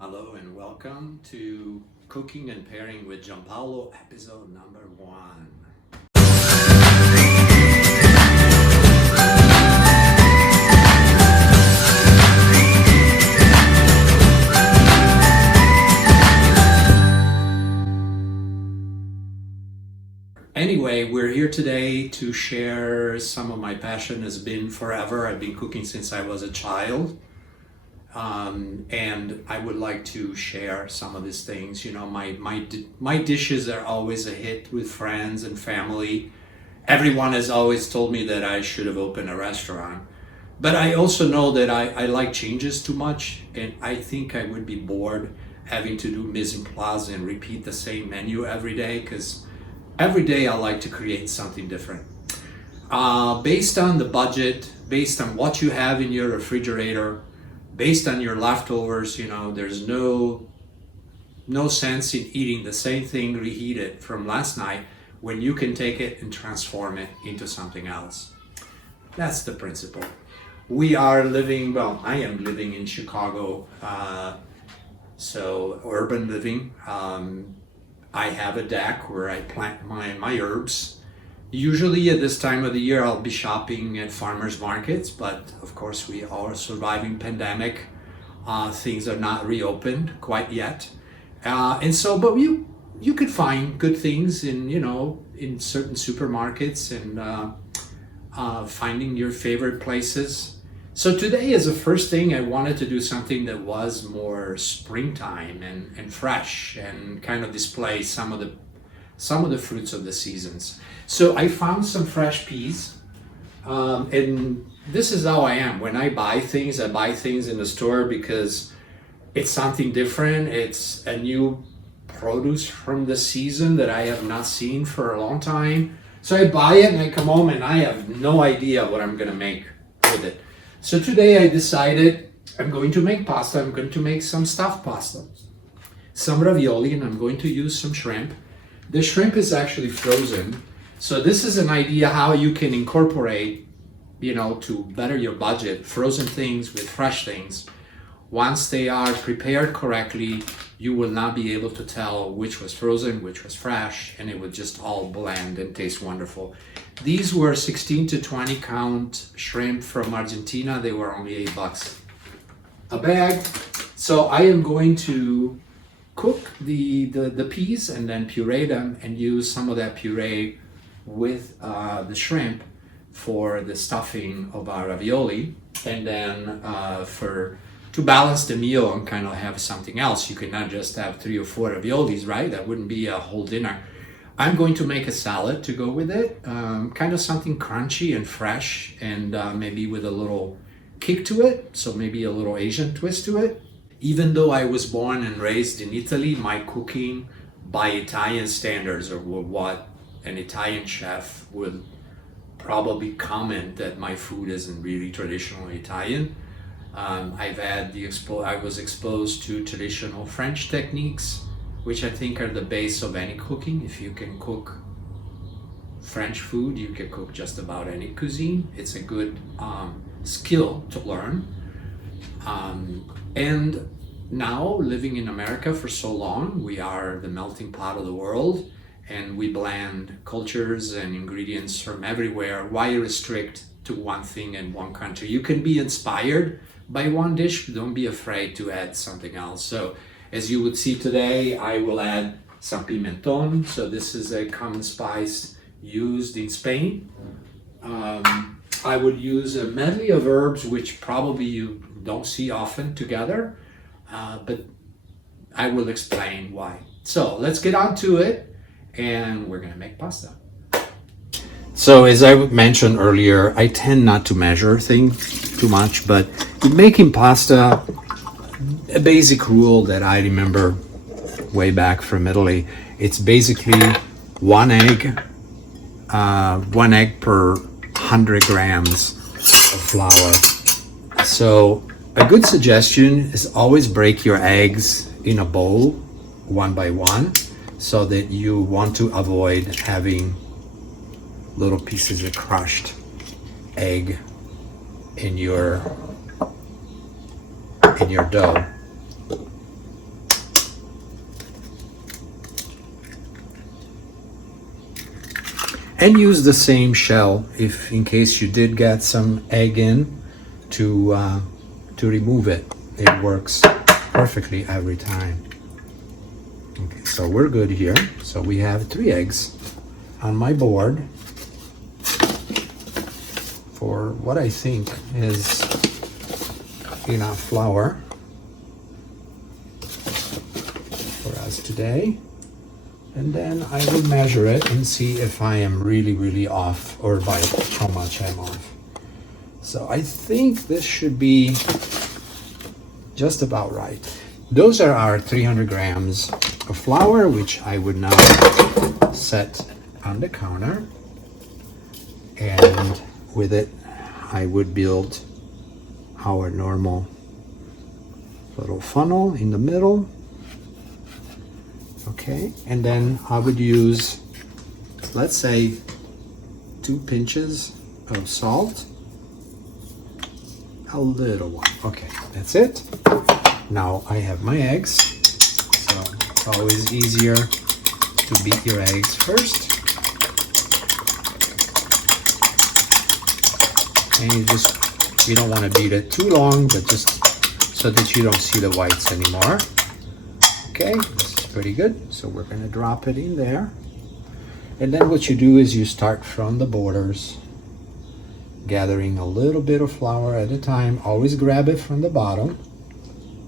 Hello and welcome to Cooking and Pairing with Gianpaolo, episode number 1. Anyway, we're here today to share some of my passion has been forever. I've been cooking since I was a child. And I would like to share some of these things. You know, my dishes are always a hit with friends and family. Everyone has always told me that I should have opened a restaurant. But I also know that I like changes too much, and I think I would be bored having to do mise en place and repeat the same menu every day, because every day I like to create something different. Based on the budget, based on what you have in your refrigerator, based on your leftovers, you know, there's no sense in eating the same thing reheated from last night when you can take it and transform it into something else. That's the principle. We are living, well, I am living in Chicago, so urban living. I have a deck where I plant my herbs. Usually at this time of the year, I'll be shopping at farmers markets, but of course we are surviving pandemic. Things are not reopened quite yet. But you could find good things in certain supermarkets and finding your favorite places. So today as a first thing, I wanted to do something that was more springtime and fresh and kind of display some of the fruits of the seasons. So I found some fresh peas, and this is how I am. When I buy things in the store because it's something different. It's a new produce from the season that I have not seen for a long time. So I buy it and I come home and I have no idea what I'm gonna make with it. So today I decided I'm going to make pasta. I'm going to make some stuffed pasta, some ravioli, and I'm going to use some shrimp. The shrimp is actually frozen. So this is an idea how you can incorporate, to better your budget, frozen things with fresh things. Once they are prepared correctly, you will not be able to tell which was frozen, which was fresh, and it would just all blend and taste wonderful. These were 16 to 20 count shrimp from Argentina. They were only $8 a bag. So I am going to cook the peas and then puree them and use some of that puree with the shrimp for the stuffing of our ravioli, and then to balance the meal and kind of have something else. You cannot just have 3 or 4 raviolis, right? That wouldn't be a whole dinner. I'm going to make a salad to go with it, kind of something crunchy and fresh, and maybe with a little kick to it, so maybe a little Asian twist to it. Even though I was born and raised in Italy, my cooking by Italian standards, or what an Italian chef would probably comment that my food isn't really traditionally Italian. I was exposed to traditional French techniques, which I think are the base of any cooking. If you can cook French food, you can cook just about any cuisine. It's a good skill to learn. And now, living in America for so long, we are the melting pot of the world, and we blend cultures and ingredients from everywhere. Why restrict to one thing in one country? You can be inspired by one dish, but don't be afraid to add something else. So, as you would see today, I will add some pimenton. So this is a common spice used in Spain. I would use a medley of herbs, which probably you don't see often together, but I will explain why. So let's get on to it, and we're gonna make pasta. So as I mentioned earlier, I tend not to measure things too much, but in making pasta, a basic rule that I remember way back from Italy, it's basically one egg per 100 grams of flour. So a good suggestion is always break your eggs in a bowl one by one, so that you want to avoid having little pieces of crushed egg in your dough. And use the same shell if in case you did get some egg in to remove it. It works perfectly every time. Okay, so we're good here. So we have 3 eggs on my board for what I think is enough flour for us today. And then I will measure it and see if I am really off, or by how much I'm off. So I think this should be just about right. Those are our 300 grams of flour, which I would now set on the counter. And with it, I would build our normal little funnel in the middle. Okay, and then I would use, let's say, 2 pinches of salt. A little one. Okay, that's it. Now I have my eggs. So it's always easier to beat your eggs first. And you don't want to beat it too long, but just so that you don't see the whites anymore. Okay, this is pretty good. So we're going to drop it in there. And then what you do is you start from the borders, gathering a little bit of flour at a time. Always grab it from the bottom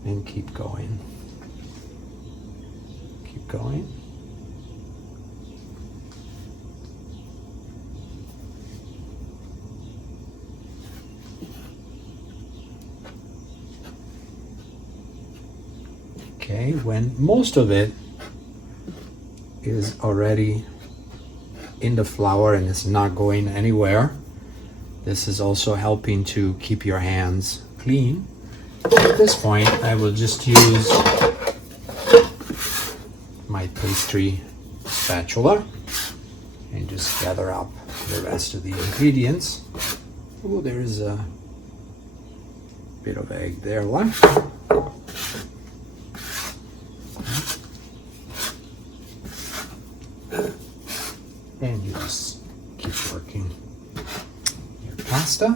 and keep going. Keep going. Okay, when most of it is already in the flour and it's not going anywhere, this is also helping to keep your hands clean. At this point, I will just use my pastry spatula and just gather up the rest of the ingredients. Oh, there's a bit of egg there left. And you just keep working your pasta.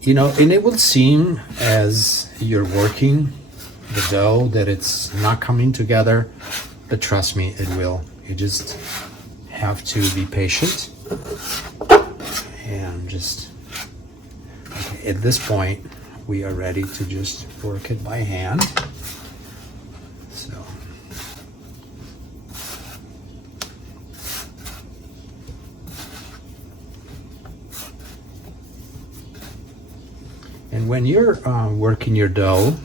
You know, and it will seem as you're working the dough that it's not coming together, but trust me, it will. You just have to be patient and just, okay, at this point, we are ready to just work it by hand. So. And when you're working your dough,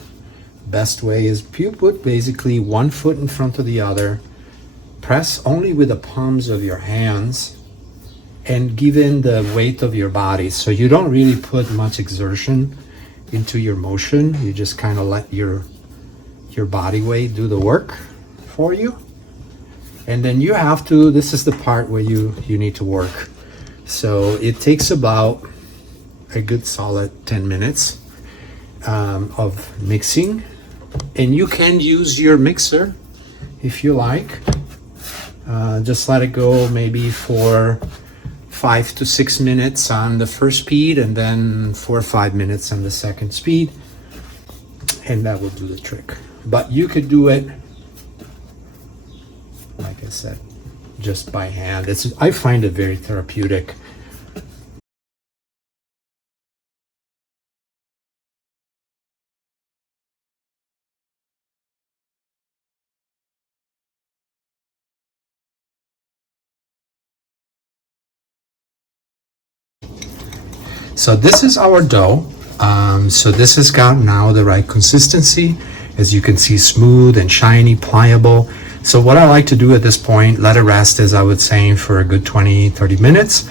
best way is you put basically one foot in front of the other, press only with the palms of your hands, and give in the weight of your body. So you don't really put much exertion into your motion. You just kind of let your body weight do the work for you. And then you have to, this is the part where you need to work. So it takes about a good solid 10 minutes of mixing, and you can use your mixer if you like. Just let it go maybe for 5 to 6 minutes on the first speed, and then 4 or 5 minutes on the second speed, and that will do the trick. But you could do it, like I said, just by hand. I find it very therapeutic. So this is our dough. So this has got now the right consistency. As you can see, smooth and shiny, pliable. So what I like to do at this point, let it rest, as I was saying, for a good 20-30 minutes.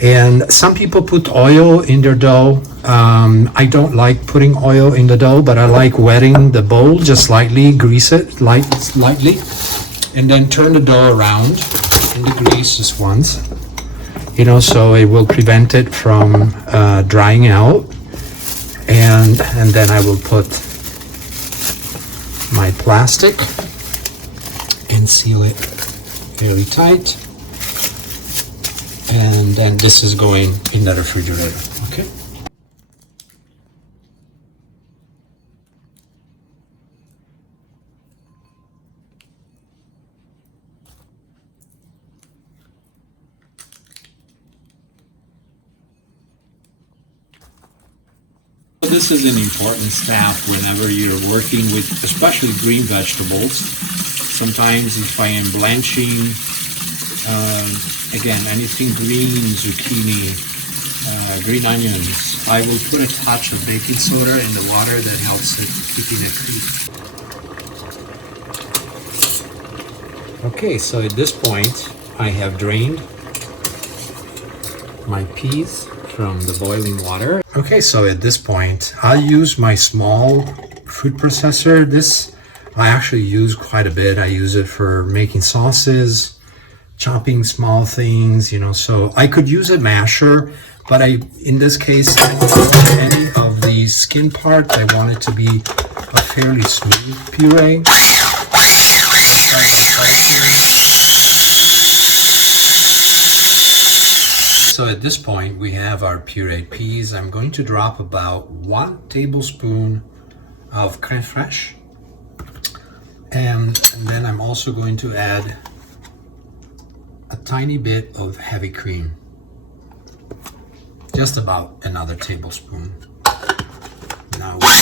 And some people put oil in their dough. I don't like putting oil in the dough, but I like wetting the bowl just lightly, grease it lightly, and then turn the dough around in the grease just once. You know, so it will prevent it from drying out. And then I will put my plastic and seal it very tight. And then this is going in the refrigerator, okay? This is an important step whenever you're working with especially green vegetables. Sometimes if I am blanching, again, anything green, zucchini, green onions, I will put a touch of baking soda in the water that helps it keeping it crisp. Okay, so at this point, I have drained my peas from the boiling water. Okay, so at this point, I'll use my small food processor. This I actually use quite a bit. I use it for making sauces, chopping small things, you know, so I could use a masher, but in this case, I don't want any of the skin part. I want it to be a fairly smooth puree. So at this point, we have our pureed peas. I'm going to drop about 1 tablespoon of crème fraîche. And then I'm also going to add a tiny bit of heavy cream. Just about another tablespoon. Now what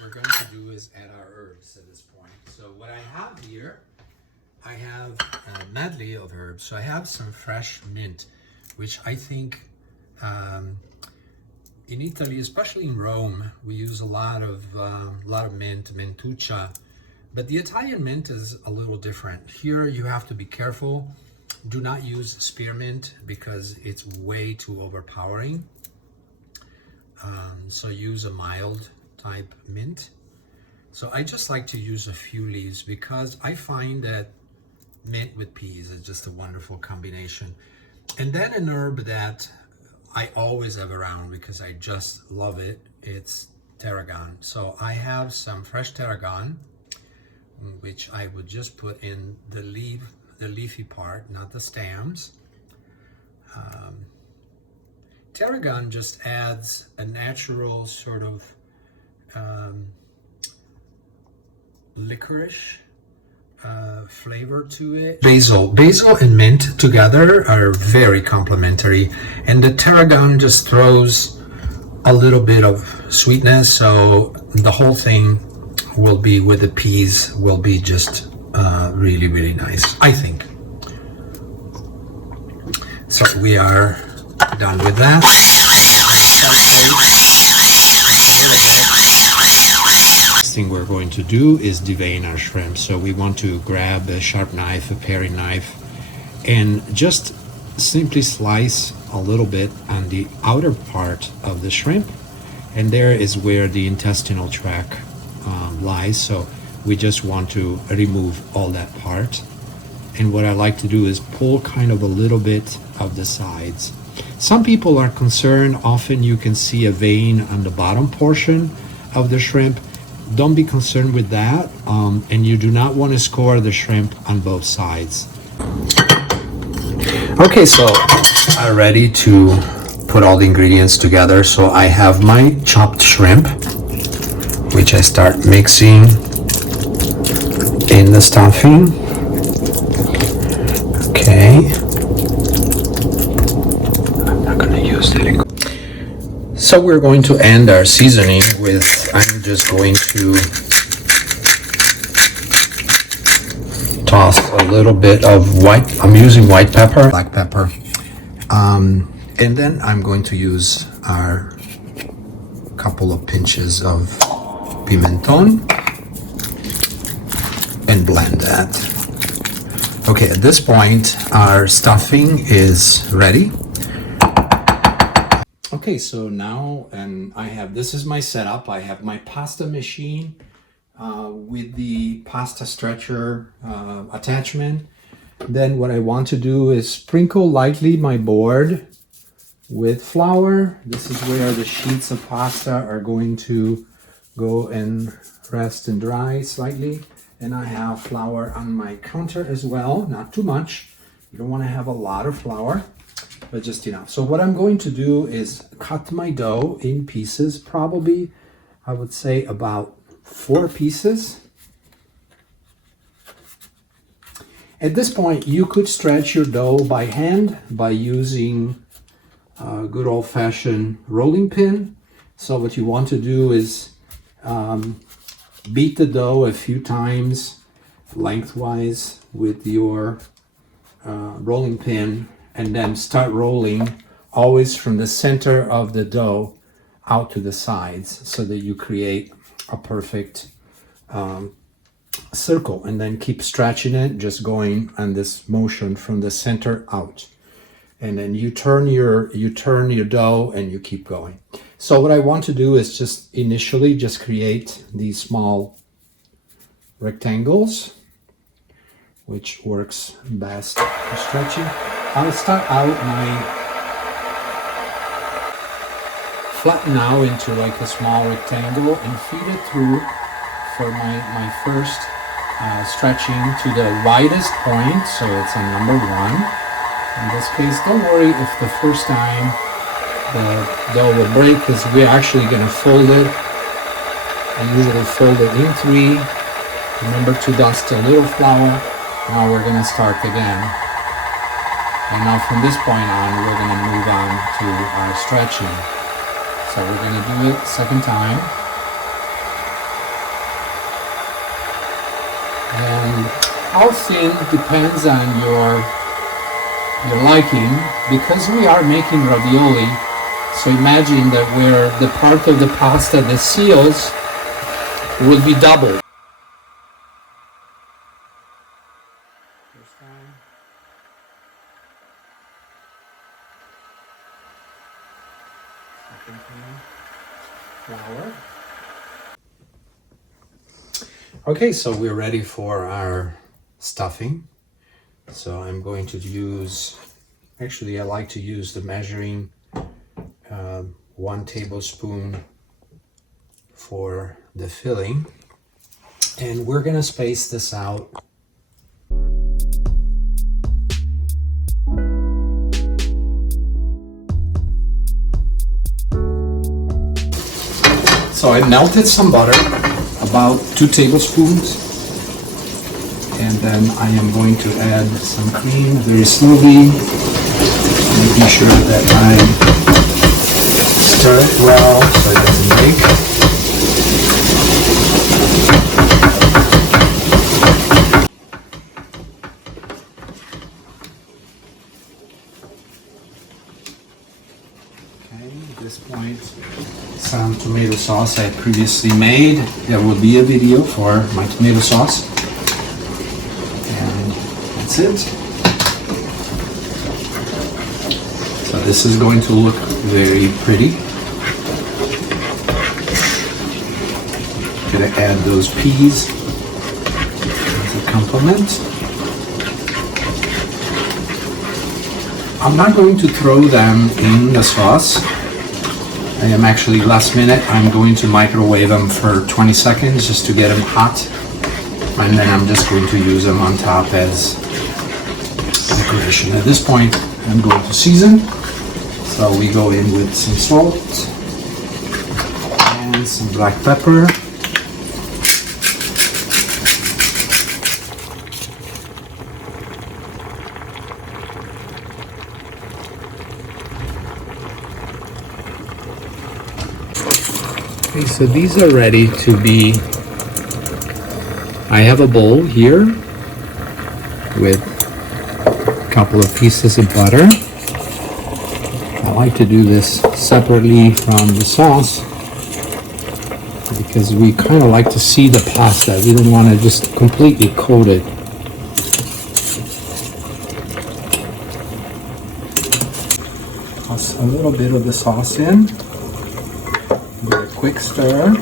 we're going to do is add our herbs at this point. So what I have here, I have a medley of herbs. So I have some fresh mint, which I think in Italy, especially in Rome, we use a lot of mint, mentuccia, but the Italian mint is a little different. Here you have to be careful. Do not use spearmint because it's way too overpowering. So use a mild type mint. So I just like to use a few leaves because I find that mint with peas is just a wonderful combination. And then an herb that I always have around because I just love it, it's tarragon. So I have some fresh tarragon, which I would just put in the leafy part, not the stems. Tarragon just adds a natural sort of licorice flavor to it. Basil and mint together are very complementary, and the tarragon just throws a little bit of sweetness, so the whole thing will be with the peas will be just really, really nice, I think. So we are done with that. Thing we're going to do is devein our shrimp. So we want to grab a sharp knife, a paring knife, and just simply slice a little bit on the outer part of the shrimp, and there is where the intestinal tract lies. So we just want to remove all that part, and what I like to do is pull kind of a little bit of the sides. Some people are concerned, often you can see a vein on the bottom portion of the shrimp. Don't be concerned with that, and you do not want to score the shrimp on both sides. Okay, so I'm ready to put all the ingredients together. So I have my chopped shrimp, which I start mixing in the stuffing. Okay. I'm not going to use that. So we're going to end our seasoning with, I'm just going to toss a little bit of white, I'm using white pepper, black pepper, and then I'm going to use our couple of pinches of pimenton and blend that. Okay, at this point, our stuffing is ready. Okay, so now, and this is my setup. I have my pasta machine with the pasta stretcher attachment. Then what I want to do is sprinkle lightly my board with flour. This is where the sheets of pasta are going to go and rest and dry slightly. And I have flour on my counter as well, not too much. You don't want to have a lot of flour, but just enough. So what I'm going to do is cut my dough in pieces, probably I would say about 4 pieces. At this point, you could stretch your dough by hand by using a good old-fashioned rolling pin. So what you want to do is beat the dough a few times lengthwise with your rolling pin, and then start rolling always from the center of the dough out to the sides so that you create a perfect circle, and then keep stretching it, just going on this motion from the center out, and then you turn your dough and you keep going. So what I want to do is just initially just create these small rectangles, which works best for stretching. I'll start out flatten out into like a small rectangle and feed it through for my first stretching to the widest point, so it's a number 1. In this case, don't worry if the first time the dough will break, because we're actually going to fold it. I usually fold it in 3. Remember to dust a little flour. Now we're going to start again. And now from this point on, we're going to move on to our stretching. So we're going to do it second time. And how thin depends on your liking, because we are making ravioli. So imagine that where the part of the pasta that seals will be doubled. First time. Second time. Flour. Okay, so we're ready for our stuffing. So I'm going to use, actually I like to use the measuring 1 tablespoon for the filling, and we're gonna space this out. So I melted some butter, about 2 tablespoons, and then I am going to add some cream very slowly, making sure that I stir it well so it doesn't break. Okay, at this point, some tomato sauce I previously made. There will be a video for my tomato sauce. And that's it. So this is going to look very pretty. Gonna add those peas as a compliment. I'm not going to throw them in the sauce. I am actually last minute. I'm going to microwave them for 20 seconds just to get them hot. And then I'm just going to use them on top as decoration. At this point, I'm going to season. So we go in with some salt and some black pepper. Okay, so these are ready to be. I have a bowl here with a couple of pieces of butter. I like to do this separately from the sauce because we kind of like to see the pasta. We don't want to just completely coat it. Toss a little bit of the sauce in. Give it a quick stir.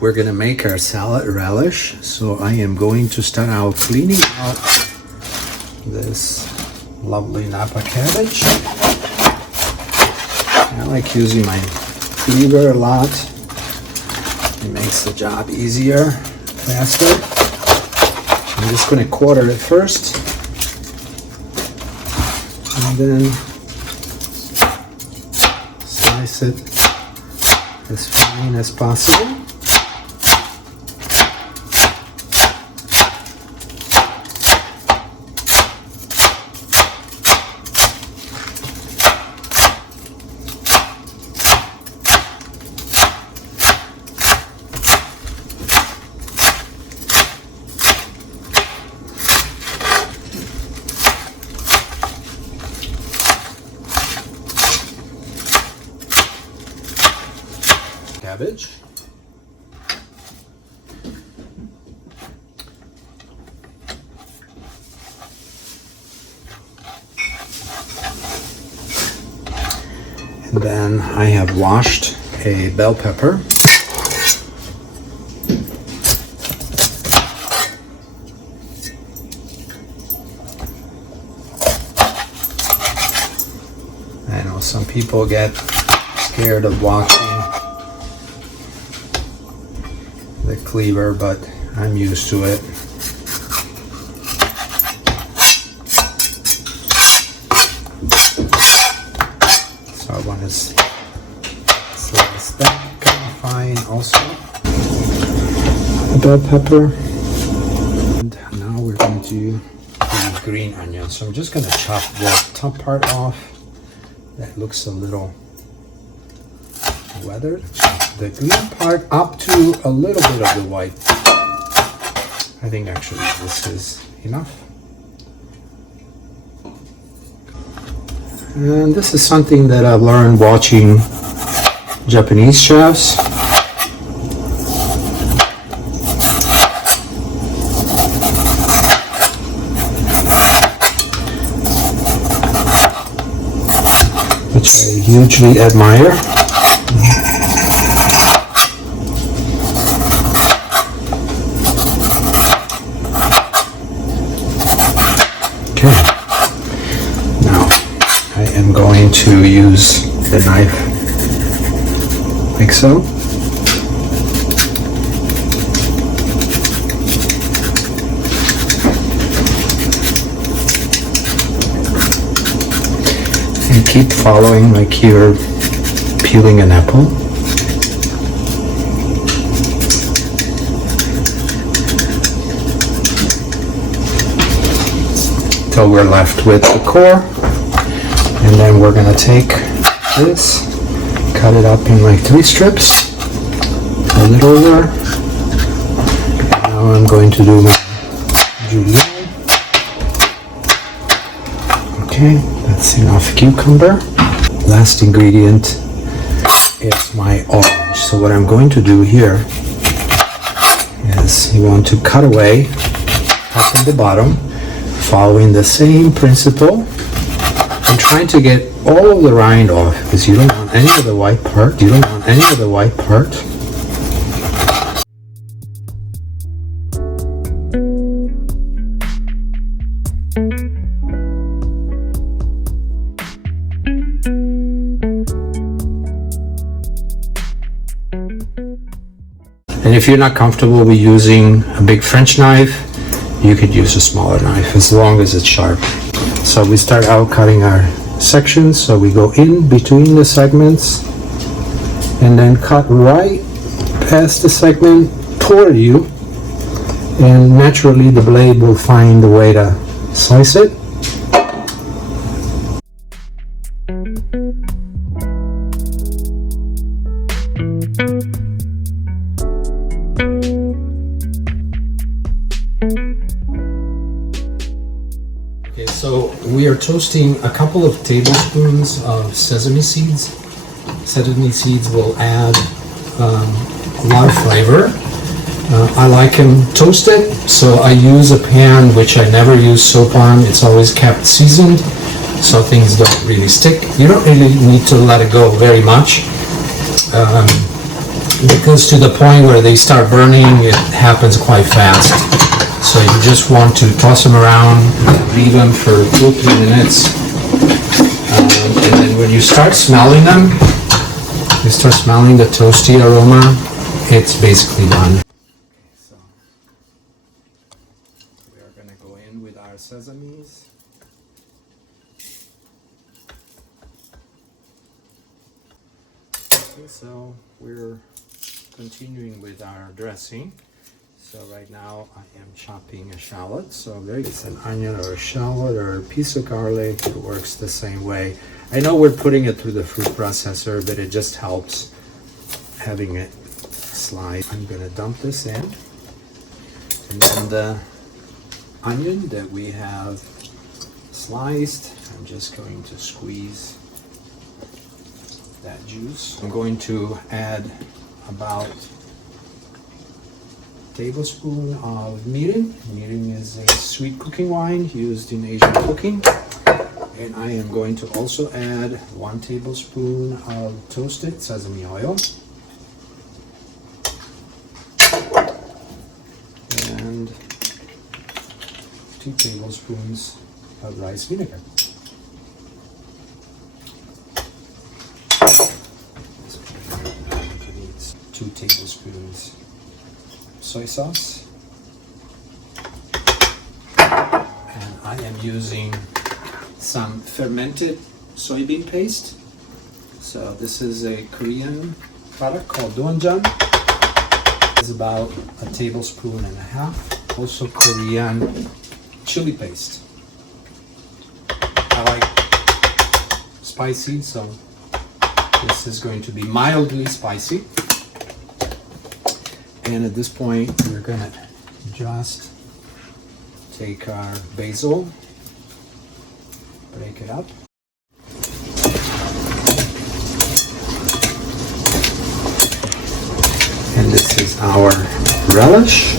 we're gonna make our salad relish. So I am going to start out cleaning out this lovely Napa cabbage. I like using my cleaver a lot. It makes the job easier, faster. I'm just gonna quarter it first, and then slice it as fine as possible. Cabbage. And then I have washed a bell pepper. I know some people get scared of washing the cleaver, but I'm used to it. So I want to slice that kind of fine also. The bell pepper. And now we're going to do the green onion. So I'm just going to chop the top part off. That looks a little weathered. The green part up to a little bit of the white. I think actually this is enough. And this is something that I've learned watching Japanese chefs. Which I hugely admire. Okay, now I am going to use the knife like so. And keep following like you're peeling an apple. So we're left with the core, and then we're gonna take this, cut it up in like 3 strips, turn it over. And now I'm going to do my julienne. Okay, that's enough cucumber. Last ingredient is my orange. So what I'm going to do here is you want to cut away top and the bottom, following the same principle and trying to get all of the rind off, because you don't want any of the white part. You don't want any of the white part. And if you're not comfortable with using a big French knife, you could use a smaller knife as long as it's sharp. So we start out cutting our sections. So we go in between the segments and then cut right past the segment toward you, and naturally the blade will find the way to slice it. So we are toasting a couple of tablespoons of sesame seeds. Sesame seeds will add a lot of flavor. I like them toasted, so I use a pan which I never use soap on. It's always kept seasoned, so things don't really stick. You don't really need to let it go very much. because to the point where they start burning, it happens quite fast. So you just want to toss them around, leave them for 2 or 3 minutes. And then when you start smelling them, you start smelling the toasty aroma, it's basically done. So we are going to go in with our sesames. Okay, so we're continuing with our dressing. So right now I am chopping a shallot. So there it's an onion or a shallot or a piece of garlic. It works the same way. I know we're putting it through the food processor, but it just helps having it sliced. I'm gonna dump this in. And then the onion that we have sliced, I'm just going to squeeze that juice. I'm going to add about tablespoon of mirin. Mirin is a sweet cooking wine used in Asian cooking. And I am going to also add 1 tablespoon of toasted sesame oil. And 2 tablespoons of rice vinegar. 2 tablespoons soy sauce, and I am using some fermented soybean paste. So this is a Korean product called doenjang. It's about 1.5 tablespoons. Also Korean chili paste. I like spicy, so this is going to be mildly spicy. And at this point, we're gonna just take our basil, break it up. And this is our relish.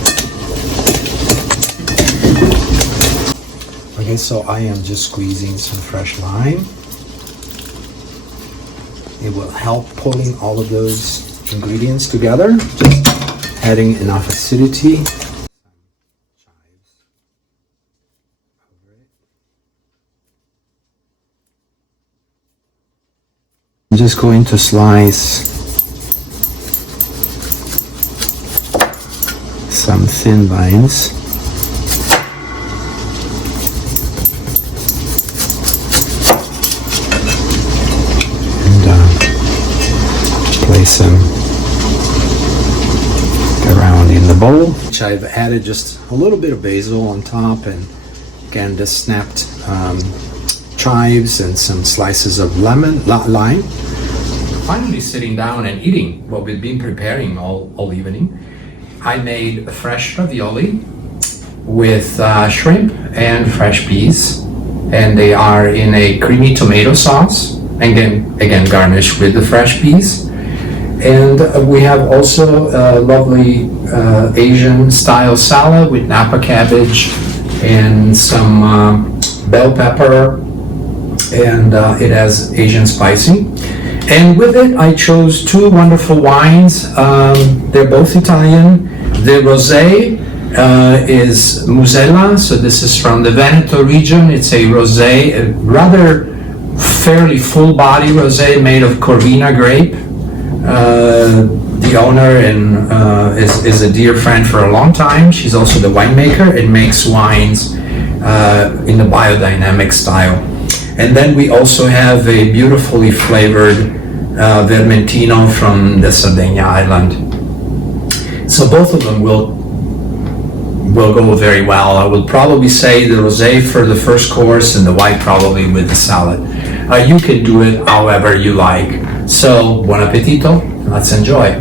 Okay, so I am just squeezing some fresh lime. It will help pulling all of those ingredients together. Just adding enough acidity. I'm just going to slice some thin lines. And place them around in the bowl, which I've added just a little bit of basil on top, and again the snapped chives and some slices of lime. Finally sitting down and eating what we've been preparing all evening. I made fresh ravioli with shrimp and fresh peas, and they are in a creamy tomato sauce, and again garnished with the fresh peas. And we have also a lovely Asian style salad with Napa cabbage and some bell pepper, and it has Asian spicy. And with it, I chose 2 wonderful wines. They're both Italian. The rosé is Musella, so this is from the Veneto region. It's a rosé, a rather fairly full body rosé made of Corvina grape. The owner is a dear friend for a long time. She's also the winemaker and makes wines in the biodynamic style. And then we also have a beautifully flavored Vermentino from the Sardinia island. So both of them will go very well. I will probably say the rosé for the first course and the white probably with the salad. You can do it however you like. So buon appetito, let's enjoy.